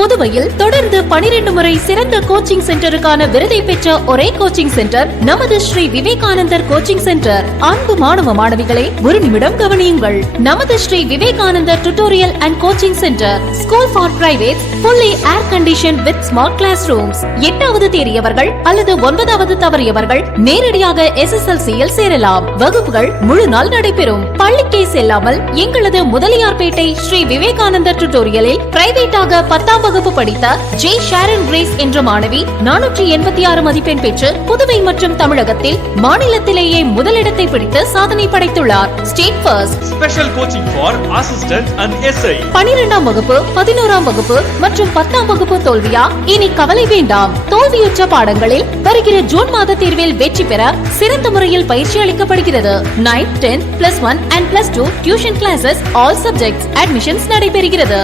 புதுவையில் தொடர்ந்து 12 முறை சிறந்த கோச்சிங் சென்டருக்கான விருதை பெற்ற ஒரே கோச்சிங் சென்டர் நமது ஸ்ரீ விவேகானந்தர் கோச்சிங் சென்டர். அன்பு மாணவ மாணவிகளே, ஒரு நிமிடம் கவனியுங்கள். நமது Shri Vivekanandar tutorial and coaching centre school for private, fully air conditioned with smart classrooms. 8வது தேறியவர்கள் அல்லது 9வது தவறியவர்கள் நேரடியாக SSLC-யில் சேரலாம். வகுப்புகள் முழு நாள் நடைபெறும். பள்ளிக்கே செல்லாமல் எங்களது முதலியார்பேட்டை ஸ்ரீ விவேகானந்தர் டியூட்டோரியலில் பிரைவேட்டாக 10ஆம் வகுப்பு படித்த ஜே ஷாரன் கிரேஸ் என்ற மாணவி 486 மதிப்பெண் பெற்று புதுவை மற்றும் தமிழகத்தில் மாநிலத்திலேயே முதலிடத்தை பிடித்து சாதனை படைத்துள்ளார். State first. Special coaching for assistant and SI. 12ஆம் வகுப்பு, 11ஆம் வகுப்பு மற்றும் 10ஆம் வகுப்பு தோல்வியா? இனி கவலை வேண்டாம். தோல்வியுற்ற பாடங்களில் வருகிற ஜூன் மாத தேர்வில் வெற்றி பெற சிறந்த முறையில் பயிற்சி அளிக்கப்படுகிறது. 9th, 10th, +1 and +2 tuition classes, all subjects admissions நடைபெறுகிறது.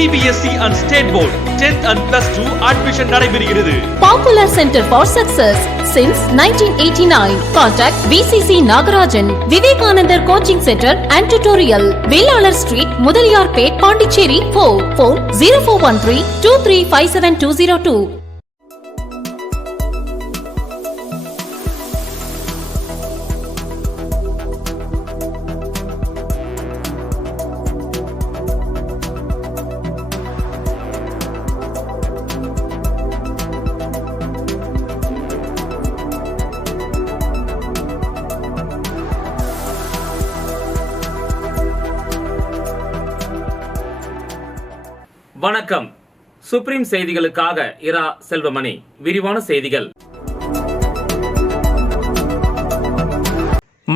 CBSE and State Board 10th and +2 admission நடைபெறுகிறது. Popular Center for Success since 1989. Contact VCC Nagarajan, Vivekanandar Coaching Center and Tutorial, Vellalar Street, Mudaliyarpet, Pondicherry. Phone 0413 2357202. வணக்கம். Supreme செய்திகளுக்காக இரா செல்வமணி. விரிவான செய்திகள்.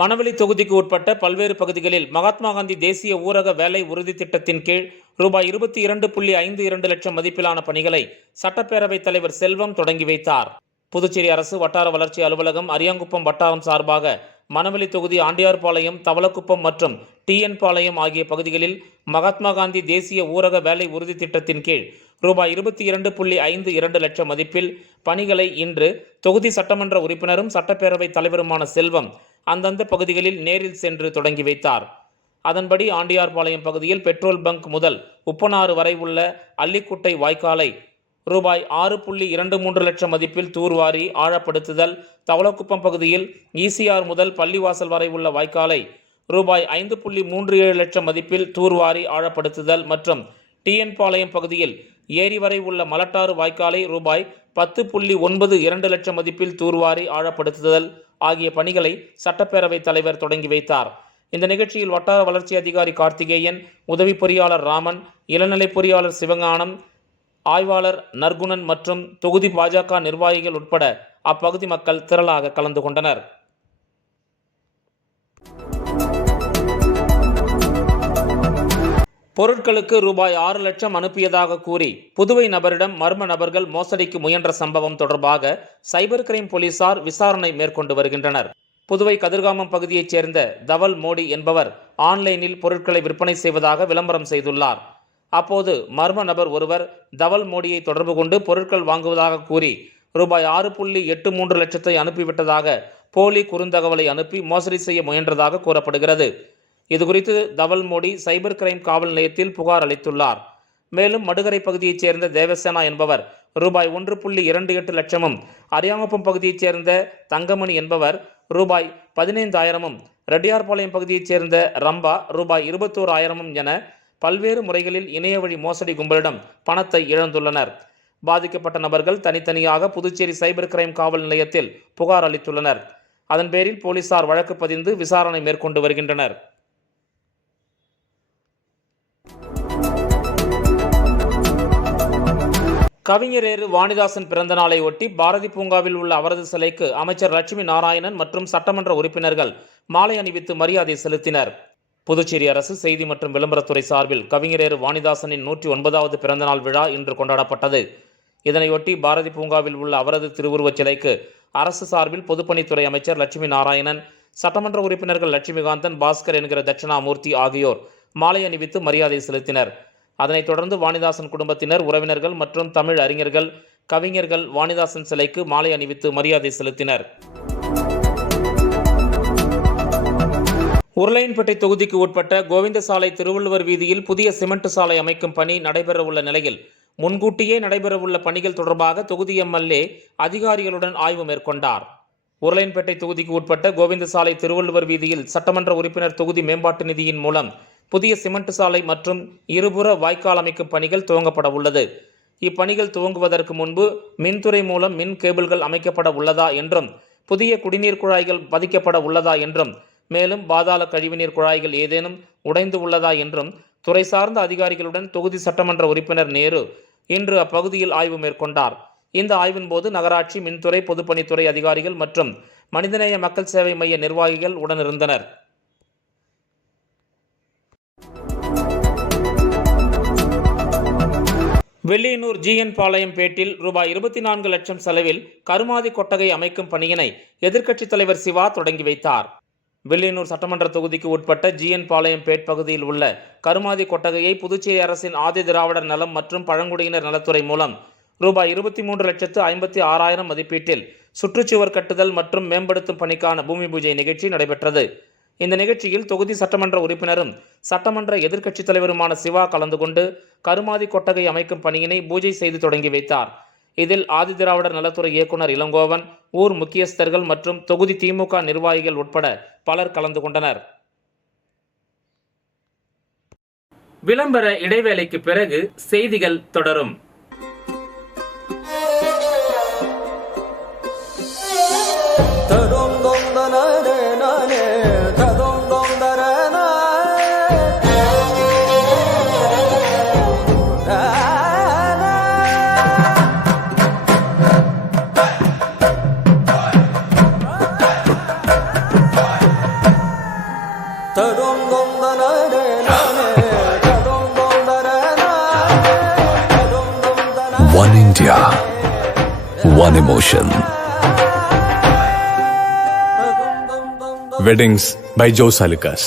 மணவெளி தொகுதிக்கு உட்பட்ட பல்வேறு பகுதிகளில் மகாத்மா காந்தி தேசிய ஊரக வேலை உறுதி திட்டத்தின் கீழ் ரூபாய் 22.52 லட்சம் மதிப்பிலான பணிகளை சட்டப்பேரவைத் தலைவர் செல்வம் தொடங்கி வைத்தார். புதுச்சேரி அரசு வட்டார வளர்ச்சி அலுவலகம் அரியாங்குப்பம் வட்டாரம் சார்பாக மணவெளி தொகுதி ஆண்டியார்பாளையம், தவளக்குப்பம் மற்றும் TN பாளையம் ஆகிய பகுதிகளில் மகாத்மா காந்தி தேசிய ஊரக வேலை உறுதி திட்டத்தின் கீழ் ரூபாய் 22.52 லட்சம் மதிப்பில் பணிகளை இன்று தொகுதி சட்டமன்ற உறுப்பினரும் சட்டப்பேரவை தலைவருமான செல்வம் அந்தந்த பகுதிகளில் நேரில் சென்று தொடங்கி வைத்தார். அதன்படி ஆண்டியார்பாளையம் பகுதியில் பெட்ரோல் பங்க் முதல் உப்பனாறு வரை உள்ள அல்லிக்குட்டை வாய்க்காலை ரூபாய் 6.23 லட்சம் மதிப்பில் தூர்வாரி ஆழப்படுத்துதல், தவளக்குப்பம் பகுதியில் ECR முதல் பள்ளிவாசல் வரை உள்ள வாய்க்காலை ரூபாய் 5.37 லட்சம் மதிப்பில் தூர்வாரி ஆழப்படுத்துதல் மற்றும் TN பாளையம் பகுதியில் ஏரி வரை உள்ள மலட்டாறு வாய்க்காலை ரூபாய் 10.92 லட்சம் மதிப்பில் தூர்வாரி ஆழப்படுத்துதல் ஆகிய பணிகளை சட்டப்பேரவைத் தலைவர் தொடங்கி வைத்தார். இந்த நிகழ்ச்சியில் வட்டார வளர்ச்சி அதிகாரி கார்த்திகேயன், உதவி பொறியாளர் ராமன், இளநிலை பொறியாளர் சிவஞானம், ஆய்வாளர் நற்குணன் மற்றும் தொகுதி பாஜக நிர்வாகிகள் உட்பட அப்பகுதி மக்கள் திரளாக கலந்து கொண்டனர். பொருட்களுக்கு ரூபாய் 6 லட்சம் அனுப்பியதாக கூறி புதுவை நபரிடம் மர்ம நபர்கள் மோசடிக்கு முயன்ற சம்பவம் தொடர்பாக சைபர் கிரைம் போலீசார் விசாரணை மேற்கொண்டு வருகின்றனர். புதுவை கதிர்காமம் பகுதியைச் சேர்ந்த தவல் மோடி என்பவர் ஆன்லைனில் பொருட்களை விற்பனை செய்வதாக விளம்பரம் செய்துள்ளார். அப்போது மர்ம நபர் ஒருவர் தவல் மோடியை தொடர்பு கொண்டு பொருட்கள் வாங்குவதாக கூறி ரூபாய் 6.83 லட்சத்தை அனுப்பிவிட்டதாக போலி குறுந்தகவலை அனுப்பி மோசடி செய்ய முயன்றதாக கூறப்படுகிறது. இதுகுறித்து தவல் மோடி சைபர் கிரைம் காவல் நிலையத்தில் புகார் அளித்துள்ளார். மேலும் மடுகரை பகுதியைச் சேர்ந்த தேவசேனா என்பவர் ரூபாய் 1.28 லட்சமும், அரியாங்குப்பம் பகுதியைச் சேர்ந்த தங்கமணி என்பவர் ரூபாய் 15,000, ரெட்டியார்பாளையம் பகுதியைச் சேர்ந்த ரம்பா ரூபாய் 21,000 என பல்வேறு முறைகளில் இணையவழி மோசடி கும்பலிடம் பணத்தை இழந்துள்ளனர். பாதிக்கப்பட்ட நபர்கள் தனித்தனியாக புதுச்சேரி சைபர் கிரைம் காவல் நிலையத்தில் புகார் அளித்துள்ளனர். அதன் பேரில் போலீசார் வழக்கு பதிந்து விசாரணை மேற்கொண்டு வருகின்றனர். கவிஞரேறு வாணிதாசன் பிறந்த நாளை ஒட்டி பாரதி பூங்காவில் உள்ள அவரது சிலைக்கு அமைச்சர் லட்சுமி நாராயணன் மற்றும் சட்டமன்ற உறுப்பினர்கள் மாலை அணிவித்து மரியாதை செலுத்தினர். புதுச்சேரி அரசு செய்தி மற்றும் விளம்பரத்துறை சார்பில் கவிஞரேறு வாணிதாசனின் 109வது பிறந்தநாள் விழா இன்று கொண்டாடப்பட்டது. இதனையொட்டி பாரதி பூங்காவில் உள்ள அவரது திருவுருவச் சிலைக்கு அரசு சார்பில் பொதுப்பணித்துறை அமைச்சர் லட்சுமி நாராயணன், சட்டமன்ற உறுப்பினர்கள் லட்சுமிகாந்தன், பாஸ்கர் என்கிற தட்சிணாமூர்த்தி ஆகியோர் மாலை அணிவித்து மரியாதை செலுத்தினர். அதனைத் தொடர்ந்து வாணிதாசன் குடும்பத்தினர், உறவினர்கள் மற்றும் தமிழ் அறிஞர்கள், கவிஞர்கள் வாணிதாசன் சிலைக்கு மாலை அணிவித்து மரியாதை செலுத்தினர். உருளையன்பேட்டை தொகுதிக்கு உட்பட்ட கோவிந்தசாலை திருவள்ளுவர் வீதியில் புதிய சிமெண்ட் சாலை அமைக்கும் பணி நடைபெறவுள்ள நிலையில் முன்கூட்டியே நடைபெறவுள்ள பணிகள் தொடர்பாக தொகுதி எம்எல்ஏ அதிகாரிகளுடன் ஆய்வு மேற்கொண்டார். உருளையன்பேட்டை தொகுதிக்கு உட்பட்ட கோவிந்தசாலை திருவள்ளுவர் வீதியில் சட்டமன்ற உறுப்பினர் தொகுதி மேம்பாட்டு நிதியின் மூலம் புதிய சிமெண்ட் சாலை மற்றும் இருபுற வாய்க்கால் அமைக்கும் பணிகள் துவங்கப்பட உள்ளது. இப்பணிகள் துவங்குவதற்கு முன்பு மின்துறை மூலம் மின் கேபிள்கள் அமைக்கப்பட உள்ளதா என்றும், புதிய குடிநீர் குழாய்கள் பதிக்கப்பட உள்ளதா என்றும், மேலும் பாதாள கழிவுநீர் குழாய்கள் ஏதேனும் உடைந்து உள்ளதா என்றும் துறை சார்ந்த அதிகாரிகளுடன் தொகுதி சட்டமன்ற உறுப்பினர் நேரு இன்று அப்பகுதியில் ஆய்வு மேற்கொண்டார். இந்த ஆய்வின் போது நகராட்சி, மின்துறை, பொதுப்பணித்துறை அதிகாரிகள் மற்றும் மனிதநேய மக்கள் சேவை மைய நிர்வாகிகள் உடனிருந்தனர். வெள்ளியனூர் ஜிஎன் பாளையம் பேட்டில் ரூபாய் 24 லட்சம் செலவில் கருமாதி கொட்டகை அமைக்கும் பணியினை எதிர்க்கட்சித் தலைவர் சிவா தொடங்கி வைத்தார். வெள்ளியனூர் சட்டமன்ற தொகுதிக்கு உட்பட்ட ஜிஎன் பாளையம் பேட் பகுதியில் உள்ள கருமாதி கொட்டகையை புதுச்சேரி அரசின் ஆதி திராவிடர் நலம் மற்றும் பழங்குடியினர் நலத்துறை மூலம் ரூபாய் 23,56,000 மதிப்பீட்டில் சுற்றுச்சுவர் கட்டுதல் மற்றும் மேம்படுத்தும் பணிக்கான பூமி பூஜை நிகழ்ச்சி நடைபெற்றது. இந்த நிகழ்ச்சியில் தொகுதி சட்டமன்ற உறுப்பினரும் சட்டமன்ற எதிர்க்கட்சித் தலைவருமான சிவா கலந்து கொண்டு கருமாதி கொட்டகை அமைக்கும் பணியினை பூஜை செய்து தொடங்கி வைத்தார். இதில் ஆதி திராவிடர் நலத்துறை இயக்குனர் இளங்கோவன், ஊர் முக்கியஸ்தர்கள் மற்றும் தொகுதி திமுக நிர்வாகிகள் உட்பட பலர் கலந்து கொண்டனர். விளம்பர இடைவேளைக்கு பிறகு செய்திகள் தொடரும். One India, one emotion. Weddings by Joe Salukas.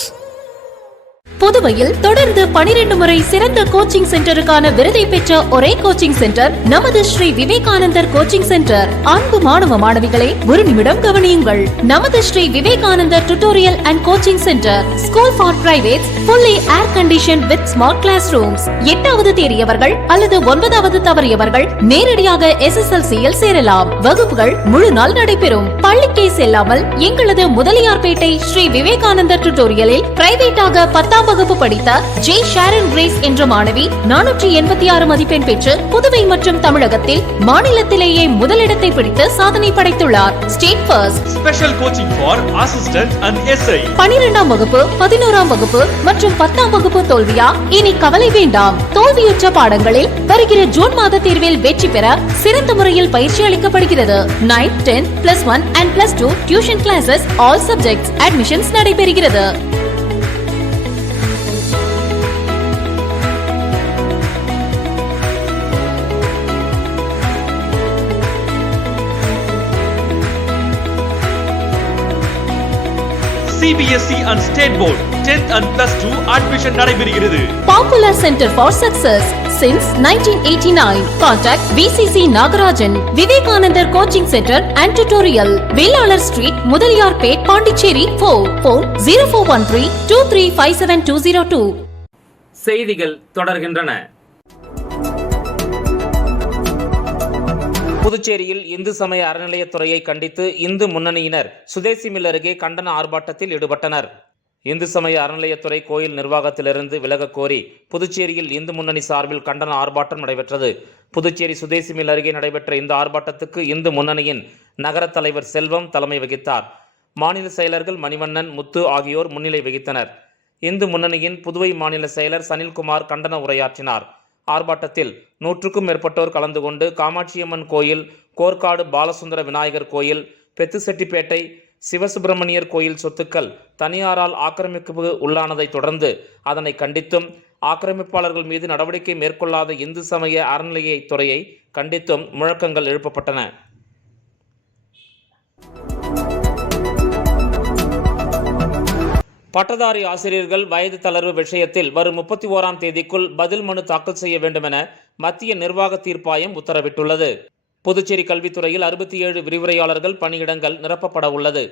புதுவையில் தொடர்ந்து 12 முறை சிறந்த கோச்சிங் சென்டருக்கான விருதை பெற்ற ஒரே கோச்சிங் சென்டர் நமது ஸ்ரீ விவேகானந்தர் கோச்சிங் சென்டர். அன்பு மாணவ மாணவிகளே, ஒரு நிமிடம் கவனியுங்கள். நமது Shri Vivekanandar tutorial and coaching centre, school for privates, fully air conditioned with smart classrooms. 8வது தேறியவர்கள் அல்லது 9வது தவறியவர்கள் நேரடியாக SSLC-யில் சேரலாம். வகுப்புகள் முழு நாள் நடைபெறும். பள்ளிக்கே செல்லாமல் எங்களது முதலியார்பேட்டை ஸ்ரீ விவேகானந்தர் டியூட்டோரியலில் பிரைவேட்டாக 10ஆம் வகுப்பு படித்த ஜே ஷாரன் கிரேஸ் என்ற மாணவி 486 மதிப்பெண் பெற்று புதுவை மற்றும் தமிழகத்தில் மாநிலத்திலேயே முதலிடத்தை பிடித்து சாதனை படைத்துள்ளார். State first. Special coaching for assistant and SI. 12ஆம் வகுப்பு, 11ஆம் வகுப்பு மற்றும் 10ஆம் வகுப்பு தோல்வியா? இனி கவலை வேண்டாம். தோல்வியுற்ற பாடங்களில் வருகிற ஜூன் மாத தேர்வில் வெற்றி பெற சிறந்த முறையில் பயிற்சி அளிக்கப்படுகிறது. 9th, 10th, +1 and +2 tuition classes, all subjects admissions நடைபெறுகிறது. CBSE and State Board 10th and +2 admission நடைபெறுகிறது. Popular Center for Success since 1989. Contact VCC Nagarajan, Vivekanandar Coaching Center and Tutorial, Velalar Street, Mudaliyarpet, Pondicherry. Phone 04132357 செய்திகள் தொடர்கின்றன. புதுச்சேரியில் இந்து சமய அறநிலையத்துறையை கண்டித்து இந்து முன்னணியினர் சுதேசி mill அருகே கண்டன ஆர்ப்பாட்டத்தில் ஈடுபட்டனர். இந்து சமய அறநிலையத்துறை கோயில் நிர்வாகத்திலிருந்து விலகக் கோரி புதுச்சேரியில் இந்து முன்னணி சார்பில் கண்டன ஆர்ப்பாட்டம் நடைபெற்றது. புதுச்சேரி சுதேசி மில் அருகே நடைபெற்ற இந்த ஆர்ப்பாட்டத்துக்கு இந்து முன்னணியின் நகர தலைவர் செல்வம் தலைமை வகித்தார். மாநில செயலர்கள் மணிவண்ணன், முத்து ஆகியோர் முன்னிலை வகித்தனர். இந்து முன்னணியின் புதுவை மாநில செயலர் சனில்குமார் கண்டன உரையாற்றினார். ஆர்ப்பாட்டத்தில் 100க்கும் மேற்பட்டோர் கலந்து கொண்டு காமாட்சியம்மன் கோயில், கோர்க்காடு பாலசுந்தர விநாயகர் கோயில், பெத்துசெட்டிப்பேட்டை சிவசுப்பிரமணியர் கோயில் சொத்துக்கள் தனியாரால் ஆக்கிரமிப்பு உள்ளானதை தொடர்ந்து அதனை கண்டித்தும், ஆக்கிரமிப்பாளர்கள் மீது நடவடிக்கை மேற்கொள்ளாத இந்து சமய அறநிலையத்துறையை கண்டித்தும் முழக்கங்கள் எழுப்பப்பட்டன. பட்டதாரி ஆசிரியர்கள் வயது தளர்வு விஷயத்தில் வரும் 31ஆம் தேதிக்குள் பதில் மனு தாக்கல் செய்ய வேண்டும் என மத்திய நிர்வாக தீர்ப்பாயம் உத்தரவிட்டுள்ளது. புதுச்சேரி கல்வித்துறையில் 67 விரிவுரையாளர்கள் பணியிடங்கள் நிரப்பப்பட உள்ளது.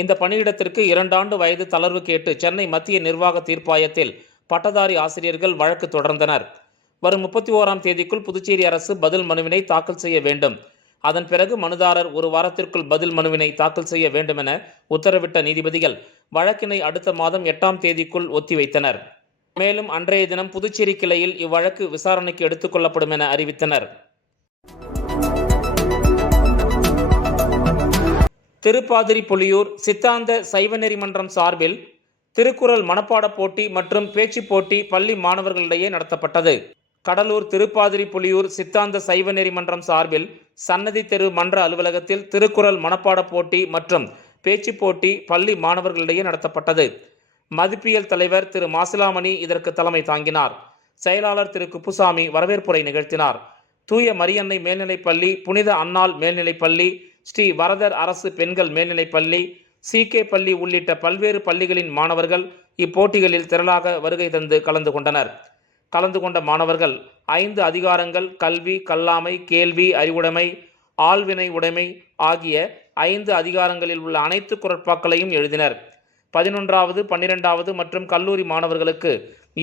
இந்த பணியிடத்திற்கு 2 ஆண்டு வயது தளர்வு கேட்டு சென்னை மத்திய நிர்வாக தீர்ப்பாயத்தில் பட்டதாரி ஆசிரியர்கள் வழக்கு தொடர்ந்தனர். வரும் 31ஆம் தேதிக்குள் புதுச்சேரி அரசு பதில் மனுவினை தாக்கல் செய்ய வேண்டும். அதன் பிறகு மனுதாரர் 1 வாரத்திற்குள் பதில் மனுவினை தாக்கல் செய்ய வேண்டும் என உத்தரவிட்ட நீதிபதிகள் வழக்கினை அடுத்த மாதம் 8ஆம் தேதிக்குள் ஒத்திவைத்தனர். மேலும் அன்றைய தினம் புதுச்சேரி கிளையில் இவ்வழக்கு விசாரணைக்கு எடுத்துக் கொள்ளப்படும் என அறிவித்தனர். திருப்பாதிரி புலியூர் சித்தாந்த சைவநெறி மன்றம் சார்பில் திருக்குறள் மனப்பாட போட்டி மற்றும் பேச்சு போட்டி பள்ளி மாணவர்களிடையே நடத்தப்பட்டது. கடலூர் திருப்பாதிரி புலியூர் சித்தாந்த சைவநெறி மன்றம் சார்பில் சன்னதி தெரு மன்ற அலுவலகத்தில் திருக்குறள் மனப்பாட போட்டி மற்றும் பேச்சு போட்டி பள்ளி மாணவர்களிடையே நடத்தப்பட்டது. மதிப்பியல் தலைவர் திரு மாசிலாமணி இதற்கு தலைமை தாங்கினார். செயலாளர் திரு குப்புசாமி வரவேற்புரை நிகழ்த்தினார். தூய மரியன்னை மேல்நிலைப்பள்ளி, புனித அன்னாள் மேல்நிலைப்பள்ளி, ஸ்ரீ வரதர் அரசு பெண்கள் மேல்நிலைப்பள்ளி, CK பள்ளி உள்ளிட்ட பல்வேறு பள்ளிகளின் மாணவர்கள் இப்போட்டிகளில் திரளாக வருகை தந்து கலந்து கொண்டனர். கலந்து கொண்ட மாணவர்கள் 5 அதிகாரங்கள் கல்வி, கல்லாமை, கேள்வி, அறிவுடைமை, ஆள்வினை உடைமை ஆகிய 5 அதிகாரங்களில் உள்ள அனைத்து குறட்பாக்களையும் எழுதினர். 11வது, 12வது மற்றும் கல்லூரி மாணவர்களுக்கு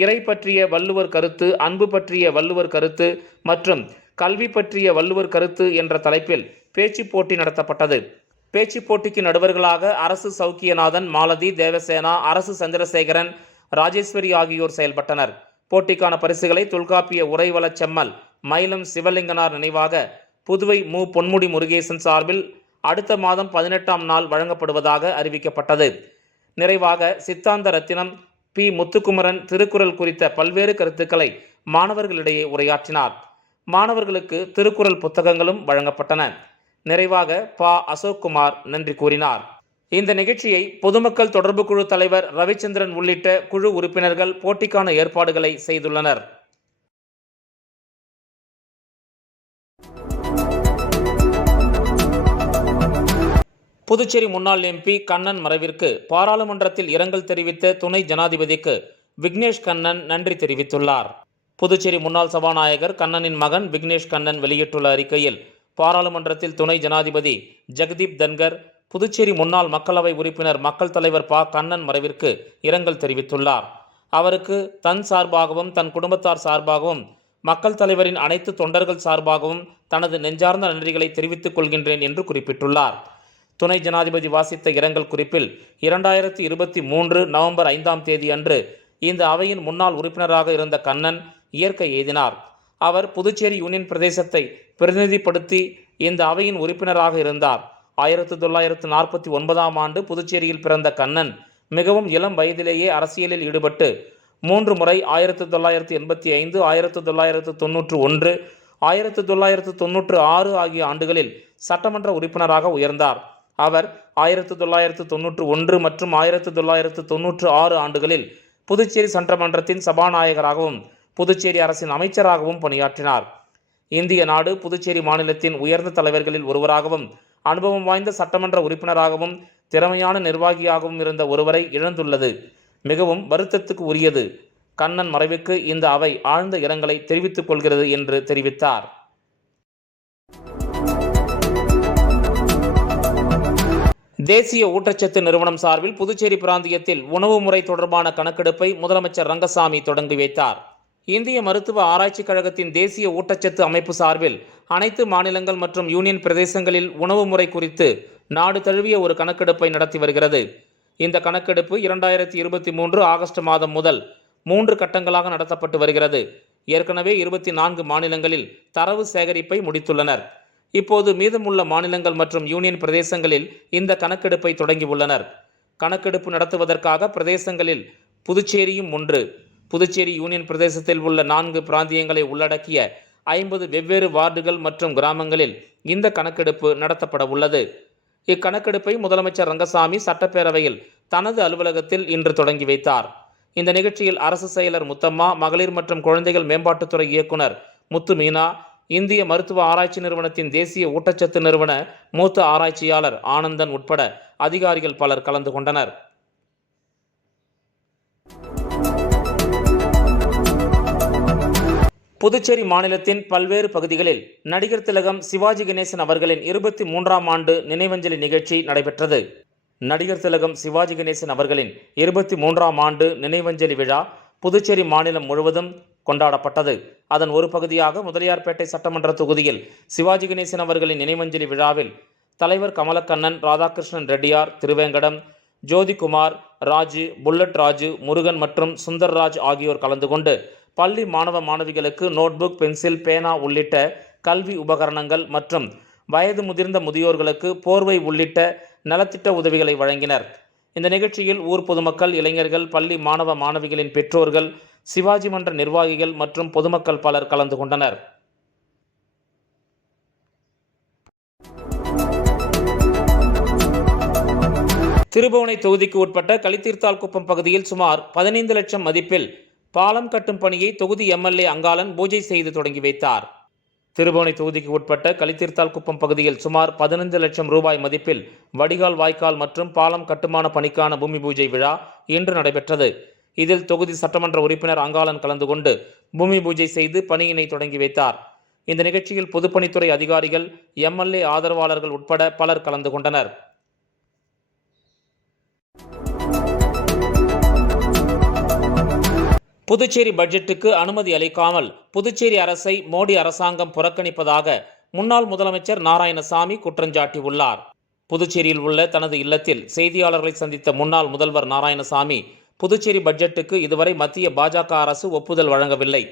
இறை பற்றிய வள்ளுவர் கருத்து, அன்பு பற்றிய வள்ளுவர் கருத்து மற்றும் கல்வி பற்றிய வள்ளுவர் கருத்து என்ற தலைப்பில் பேச்சு போட்டி நடத்தப்பட்டது. பேச்சு போட்டிக்கு நடுவர்களாக அரசு சௌக்கியநாதன், மாலதி, தேவசேனா, அரசு சந்திரசேகரன், ராஜேஸ்வரி ஆகியோர் செயல்பட்டனர். போட்டிக்கான பரிசுகளை தொல்காப்பிய உரைவளச் செம்மல் மயிலம் சிவலிங்கனார் நினைவாக புதுவை மு. பொன்முடி முருகேசன் சார்பில் அடுத்த மாதம் 18ஆம் நாள் வழங்கப்படுவதாக அறிவிக்கப்பட்டது. நிறைவாக சித்தாந்த ரத்தினம் பி. முத்துக்குமரன் திருக்குறள் குறித்த பல்வேறு கருத்துக்களை மாணவர்களிடையே உரையாற்றினார். மாணவர்களுக்கு திருக்குறள் புத்தகங்களும் வழங்கப்பட்டன. நிறைவாக ப. அசோக்குமார் நன்றி கூறினார். இந்த நிகழ்ச்சியை பொதுமக்கள் தொடர்பு குழு தலைவர் ரவிச்சந்திரன் உள்ளிட்ட குழு உறுப்பினர்கள் போட்டிக்கான ஏற்பாடுகளை செய்துள்ளனர். புதுச்சேரி முன்னாள் MP கண்ணன் மறைவிற்கு பாராளுமன்றத்தில் இரங்கல் தெரிவித்த துணை ஜனாதிபதிக்கு விக்னேஷ் கண்ணன் நன்றி தெரிவித்துள்ளார். புதுச்சேரி முன்னாள் சபாநாயகர் கண்ணனின் மகன் விக்னேஷ் கண்ணன் வெளியிட்டுள்ள அறிக்கையில், பாராளுமன்றத்தில் துணை ஜனாதிபதி ஜெகதீப் தன்கர், புதுச்சேரி முன்னாள் மக்களவை உறுப்பினர் மக்கள் தலைவர் ப. கண்ணன் மறைவிற்கு இரங்கல் தெரிவித்துள்ளார். அவருக்கு தன் சார்பாகவும் தன் குடும்பத்தார் சார்பாகவும் மக்கள் தலைவரின் அனைத்து தொண்டர்கள் சார்பாகவும் தனது நெஞ்சார்ந்த நன்றிகளை தெரிவித்துக் கொள்கின்றேன் என்று குறிப்பிட்டுள்ளார். துணை ஜனாதிபதி வாசித்த இரங்கல் குறிப்பில் 2023 நவம்பர் 5ஆம் தேதி அன்று இந்த அவையின் முன்னாள் உறுப்பினராக இருந்த கண்ணன் இயற்கை எய்தினார். அவர் புதுச்சேரி யூனியன் பிரதேசத்தை பிரதிநிதிப்படுத்தி இந்த அவையின் உறுப்பினராக இருந்தார். 1949ஆம் ஆண்டு புதுச்சேரியில் பிறந்த கண்ணன் மிகவும் இளம் வயதிலேயே அரசியலில் ஈடுபட்டு 3 முறை 1985, 1991, 1996 ஆகிய ஆண்டுகளில் சட்டமன்ற உறுப்பினராக உயர்ந்தார். அவர் 1991 மற்றும் 1996 ஆண்டுகளில் புதுச்சேரி சட்டமன்றத்தின் சபாநாயகராகவும் புதுச்சேரி அரசின் அமைச்சராகவும் பணியாற்றினார். இந்திய நாடு புதுச்சேரி மாநிலத்தின் உயர்ந்த தலைவர்களில் ஒருவராகவும் அனுபவம் வாய்ந்த சட்டமன்ற உறுப்பினராகவும் திறமையான நிர்வாகியாகவும் இருந்த ஒருவரை இழந்துள்ளது. மிகவும் வருத்தத்துக்கு உரியது. கண்ணன் மறைவுக்கு இந்த அவை ஆழ்ந்த இரங்கலை தெரிவித்துக் கொள்கிறது என்று தெரிவித்தார். தேசிய ஊட்டச்சத்து நிறுவனம் சார்பில் புதுச்சேரி பிராந்தியத்தில் உணவு முறை தொடர்பான கணக்கெடுப்பை முதலமைச்சர் ரங்கசாமி தொடங்கி வைத்தார். இந்திய மருத்துவ ஆராய்ச்சிக் கழகத்தின் தேசிய ஊட்டச்சத்து அமைப்பு சார்பில் அனைத்து மாநிலங்கள் மற்றும் யூனியன் பிரதேசங்களில் உணவு முறை குறித்து நாடு தழுவிய ஒரு கணக்கெடுப்பை நடத்தி வருகிறது. இந்த கணக்கெடுப்பு 2023 ஆகஸ்ட் மாதம் முதல் 3 கட்டங்களாக நடத்தப்பட்டு வருகிறது. ஏற்கனவே 24 மாநிலங்களில் தரவு சேகரிப்பை முடித்துள்ளனர். இப்போது மீதமுள்ள மாநிலங்கள் மற்றும் யூனியன் பிரதேசங்களில் இந்த கணக்கெடுப்பை தொடங்கியுள்ளனர். கணக்கெடுப்பு நடத்துவதற்காக பிரதேசங்களில் புதுச்சேரியும் ஒன்று. புதுச்சேரி யூனியன் பிரதேசத்தில் உள்ள 4 பிராந்தியங்களை உள்ளடக்கிய 50 வெவ்வேறு வார்டுகள் மற்றும் கிராமங்களில் இந்த கணக்கெடுப்பு நடத்தப்பட உள்ளது. இக்கணக்கெடுப்பை முதலமைச்சர் ரங்கசாமி சட்டப்பேரவையில் தனது அலுவலகத்தில் இன்று தொடங்கி வைத்தார். இந்த நிகழ்ச்சியில் அரசு செயலர் முத்தம்மா, மகளிர் மற்றும் குழந்தைகள் மேம்பாட்டுத்துறை இயக்குனர் முத்து மீனா, இந்திய மருத்துவ ஆராய்ச்சி நிறுவனத்தின் தேசிய ஊட்டச்சத்து நிறுவன மூத்த ஆராய்ச்சியாளர் ஆனந்தன் உட்பட அதிகாரிகள் பலர் கலந்து கொண்டனர். புதுச்சேரி மாநிலத்தின் பல்வேறு பகுதிகளில் நடிகர் திலகம் சிவாஜி கணேசன் அவர்களின் 23ஆம் ஆண்டு நினைவஞ்சலி நிகழ்ச்சி நடைபெற்றது. நடிகர் திலகம் சிவாஜி கணேசன் அவர்களின் 23ஆம் ஆண்டு நினைவஞ்சலி விழா புதுச்சேரி மாநிலம் முழுவதும் கொண்டாடப்பட்டது. அதன் ஒரு பகுதியாக முதலியார்பேட்டை சட்டமன்ற தொகுதியில் சிவாஜி கணேசன் அவர்களின் நினைவஞ்சலி விழாவில் தலைவர் கமலக்கண்ணன், ராதாகிருஷ்ணன் ரெட்டியார், திருவேங்கடம், ஜோதிகுமார், ராஜு, புல்லட் ராஜு, முருகன் மற்றும் சுந்தர்ராஜ் ஆகியோர் கலந்து கொண்டு பள்ளி மாணவ மாணவிகளுக்கு நோட்புக், பென்சில், பேனா உள்ளிட்ட கல்வி உபகரணங்கள் மற்றும் வயது முதிர்ந்த முதியோர்களுக்கு போர்வை உள்ளிட்ட நலத்திட்ட உதவிகளை வழங்கினர். இந்த நிகழ்ச்சியில் ஊர் பொதுமக்கள், இளைஞர்கள், பள்ளி மாணவ மாணவிகளின் பெற்றோர்கள், சிவாஜி மன்ற நிர்வாகிகள் மற்றும் பொதுமக்கள் பலர் கலந்து கொண்டனர். திருபுவனை தொகுதிக்கு உட்பட்ட களித்தீர்த்தால்குப்பம் பகுதியில் சுமார் 15 லட்சம் மதிப்பில் பாலம் கட்டும் பணியை தொகுதி எம்எல்ஏ அங்காளன் பூஜை செய்து தொடங்கி வைத்தார். திருபுவனை தொகுதிக்கு உட்பட்ட களித்தீர்த்தால்குப்பம் பகுதியில் சுமார் 15 லட்சம் ரூபாய் மதிப்பில் வடிகால், வாய்க்கால் மற்றும் பாலம் கட்டுமான பணிக்கான பூமி பூஜை விழா இன்று நடைபெற்றது. இதில் தொகுதி சட்டமன்ற உறுப்பினர் அங்காளன் கலந்து கொண்டு பூமி பூஜை செய்து பணியினை தொடங்கி வைத்தார். இந்த நிகழ்ச்சியில் பொதுப்பணித்துறை அதிகாரிகள், எம்எல்ஏ ஆதரவாளர்கள் உட்பட பலர் கலந்து கொண்டனர். புதுச்சேரி பட்ஜெட்டுக்கு அனுமதி அளிக்காமல் புதுச்சேரி அரசை மோடி அரசாங்கம் புறக்கணிப்பதாக முன்னாள் முதலமைச்சர் நாராயணசாமி குற்றஞ்சாட்டியுள்ளார். புதுச்சேரியில் உள்ள தனது இல்லத்தில் செய்தியாளர்களை சந்தித்த முன்னாள் முதல்வர் நாராயணசாமி, புதுச்சேரி பட்ஜெட்டுக்கு இதுவரை மத்திய பாஜக அரசு ஒப்புதல் வழங்கவில்லை.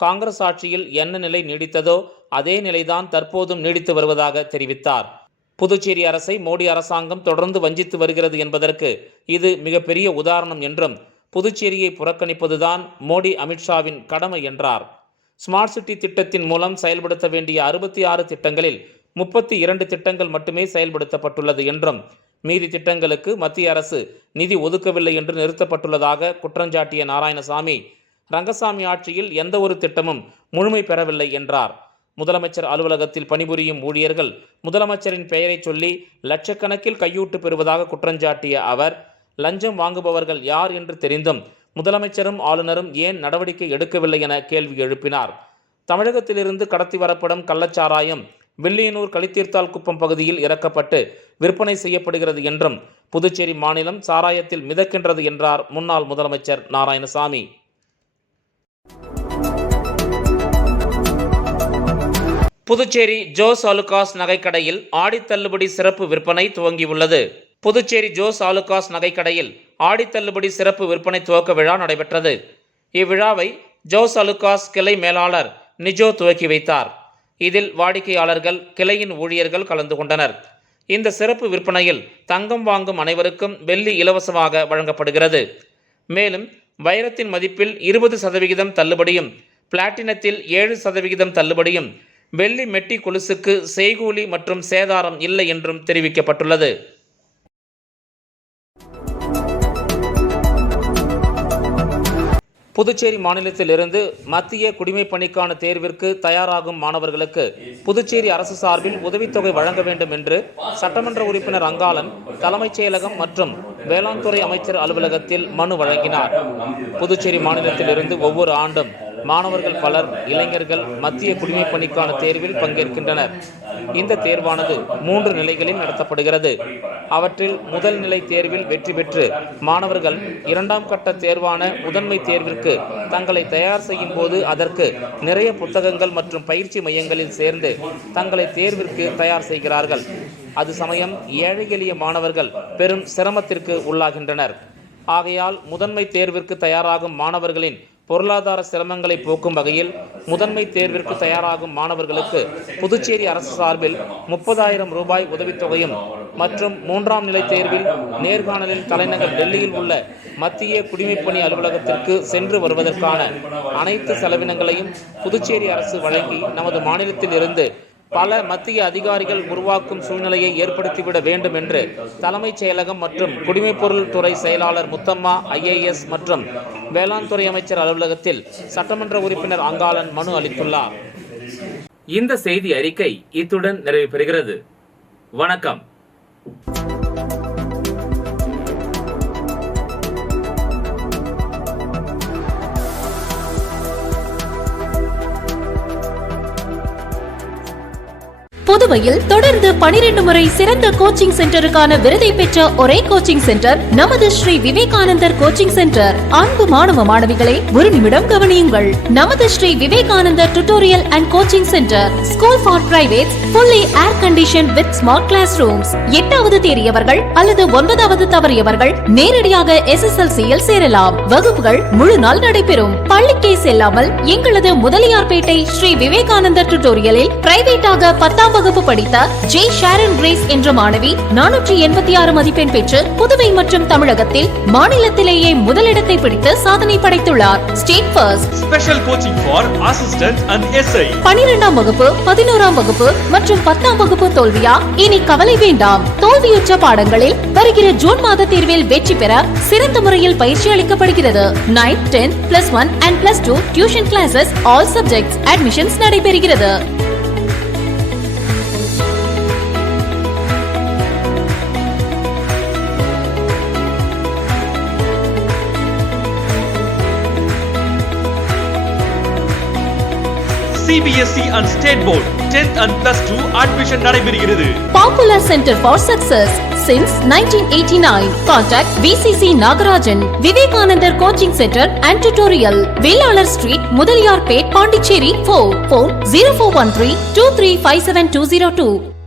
காங்கிரஸ் ஆட்சியில் என்ன நிலை நீடித்ததோ அதே நிலைதான் தற்போதும் நீடித்து வருவதாக தெரிவித்தார். புதுச்சேரி அரசை மோடி அரசாங்கம் தொடர்ந்து வஞ்சித்து வருகிறது என்பதற்கு இது மிகப்பெரிய உதாரணம் என்றும், புதுச்சேரியை புறக்கணிப்பதுதான் மோடி, அமித்ஷாவின் கடமை என்றார். ஸ்மார்ட் சிட்டி திட்டத்தின் மூலம் செயல்படுத்த வேண்டிய 66 திட்டங்களில் 32 திட்டங்கள் மட்டுமே செயல்படுத்தப்பட்டுள்ளது என்றும், மீதி திட்டங்களுக்கு மத்திய அரசு நிதி ஒதுக்கவில்லை என்று நிறுத்தப்பட்டுள்ளதாக குற்றஞ்சாட்டிய நாராயணசாமி, ரங்கசாமி ஆட்சியில் எந்த ஒரு திட்டமும் முழுமை பெறவில்லை என்றார். முதலமைச்சர் அலுவலகத்தில் பணிபுரியும் ஊழியர்கள் முதலமைச்சரின் பெயரை சொல்லி லட்சக்கணக்கில் கையூட்டு பெறுவதாக குற்றஞ்சாட்டிய அவர், லஞ்சம் வாங்குபவர்கள் யார் என்று தெரிந்தும் முதலமைச்சரும் ஆளுநரும் ஏன் நடவடிக்கை எடுக்கவில்லை என கேள்வி எழுப்பினார். தமிழகத்திலிருந்து கடத்தி வரப்படும் கள்ளச்சாராயம் வில்லியனூர், களித்தீர்த்தால்குப்பம் பகுதியில் இறக்கப்பட்டு விற்பனை செய்யப்படுகிறது என்றும், புதுச்சேரி மாநிலம் சாராயத்தில் மிதக்கின்றது என்றார் முன்னாள் முதலமைச்சர் நாராயணசாமி. புதுச்சேரி ஜோஸ் ஆலுகாஸ் நகைக்கடையில் ஆடி தள்ளுபடி சிறப்பு விற்பனை துவங்கியுள்ளது. புதுச்சேரி ஜோஸ் ஆலுகாஸ் நகைக்கடையில் ஆடி தள்ளுபடி சிறப்பு விற்பனை துவக்க விழா நடைபெற்றது. இவ்விழாவை ஜோஸ் ஆலுகாஸ் கிளை மேலாளர் நிஜோ துவக்கி வைத்தார். இதில் வாடிக்கையாளர்கள், கிளையின் ஊழியர்கள் கலந்து கொண்டனர். இந்த சிறப்பு விற்பனையில் தங்கம் வாங்கும் அனைவருக்கும் வெள்ளி இலவசமாக வழங்கப்படுகிறது. மேலும் வைரத்தின் மதிப்பில் 20% தள்ளுபடியும், பிளாட்டினத்தில் 7% தள்ளுபடியும், வெள்ளி மெட்டி கொலுசுக்கு செய்கூலி மற்றும் சேதாரம் இல்லை என்றும் தெரிவிக்கப்பட்டுள்ளது. புதுச்சேரி மாநிலத்திலிருந்து மத்திய குடிமைப் பணிக்கான தேர்விற்கு தயாராகும் மாணவர்களுக்கு புதுச்சேரி அரசு சார்பில் உதவித்தொகை வழங்க வேண்டும் என்று சட்டமன்ற உறுப்பினர் அங்காளன் தலைமைச் செயலகம் மற்றும் வேளாண் துறை அமைச்சர் அலுவலகத்தில் மனு வழங்கினார். புதுச்சேரி மாநிலத்திலிருந்து ஒவ்வொரு ஆண்டும் மாணவர்கள் பலர், இளைஞர்கள் மத்திய குடிமைப் பணிக்கான தேர்வில் பங்கேற்கின்றனர். இந்த தேர்வானது 3 நிலைகளில் நடத்தப்படுகிறது. அவற்றில் முதல் நிலை தேர்வில் வெற்றி பெற்று மாணவர்கள் 2ஆம் கட்ட தேர்வான முதன்மை தேர்விற்கு தங்களை தயார் செய்யும் போது அதற்கு நிறைய புத்தகங்கள் மற்றும் பயிற்சி மையங்களில் சேர்ந்து தங்களை தேர்விற்கு தயார் செய்கிறார்கள். அது சமயம் ஏழை எளிய மாணவர்கள் பெரும் சிரமத்திற்கு உள்ளாகின்றனர். ஆகையால் முதன்மை தேர்விற்கு தயாராகும் மாணவர்களின் பொருளாதார சிரமங்களை போக்கும் வகையில் முதன்மை தேர்விற்கு தயாராகும் மாணவர்களுக்கு புதுச்சேரி அரசு சார்பில் 30,000 ரூபாய் உதவித்தொகையும் மற்றும் 3ஆம் நிலை தேர்வில் நேர்காணலில் தலைநகர் டெல்லியில் உள்ள மத்திய குடிமைப்பணி அலுவலகத்திற்கு சென்று வருவதற்கான அனைத்து செலவினங்களையும் புதுச்சேரி அரசு வழங்கி நமது மாநிலத்தில் இருந்து பல மத்திய அதிகாரிகள் உருவாக்கும் சூழ்நிலையை ஏற்படுத்திவிட வேண்டும் என்று தலைமைச் செயலகம் மற்றும் குடிமைப்பொருள் துறை செயலாளர் முத்தம்மா IAS மற்றும் வேளாண் துறை அமைச்சர் அலுவலகத்தில் சட்டமன்ற உறுப்பினர் அங்காளன் மனு அளித்துள்ளார். இந்த செய்தி அறிக்கை இத்துடன் நிறைவு பெறுகிறது. வணக்கம். புதுவையில் தொடர்ந்து 12 முறை சிறந்த கோச்சிங் சென்டருக்கான விருதை பெற்ற ஒரே கோச்சிங் சென்டர் நமது ஸ்ரீ விவேகானந்தர் கோச்சிங் சென்டர். அன்பு மாணவ மாணவிகளே, ஒரு நிமிடம் கவனியுங்கள். நமது Shri Vivekanandar tutorial and coaching centre school for privates, fully air conditioned with smart classrooms. 8வது தேறியவர்கள் அல்லது 9வது தவறியவர்கள் நேரடியாக SSLC-யில் சேரலாம். வகுப்புகள் முழு நாள் நடைபெறும். பள்ளிக்கே செல்லாமல் எங்களது முதலியார்பேட்டை ஸ்ரீ விவேகானந்தர் டியூட்டோரியலில் பிரைவேட்டாக 10ஆம் வகுப்பு படித்த ஜே ஷாரன் கிரேஸ் என்ற மாணவி 486 மதிப்பெண் பெற்று புதுவை மற்றும் தமிழகத்தில் மாநிலத்திலேயே முதலிடத்தை பிடித்து சாதனை படைத்துள்ளார். State first. Special coaching for assistant and SI. 12ஆம் வகுப்பு, 11ஆம் வகுப்பு மற்றும் 10ஆம் வகுப்பு தோல்வியா? இனி கவலை வேண்டாம். தோல்வியுற்ற பாடங்களில் வருகிற ஜூன் மாத தேர்வில் வெற்றி பெற சிறந்த முறையில் பயிற்சி அளிக்கப்படுகிறது. 9th, 10th, +1 and +2 tuition classes, all subjects admissions நடைபெறுகிறது. CBSE and State Board 10th and +2 admission நடைபெறுகிறது. Popular Center for Success since 1989. Contact VCC Nagarajan, Vivekanandar Coaching Center and Tutorial, Vellalar Street, Mudaliyarpet, Pondicherry 4. Phone 0413 2357 202.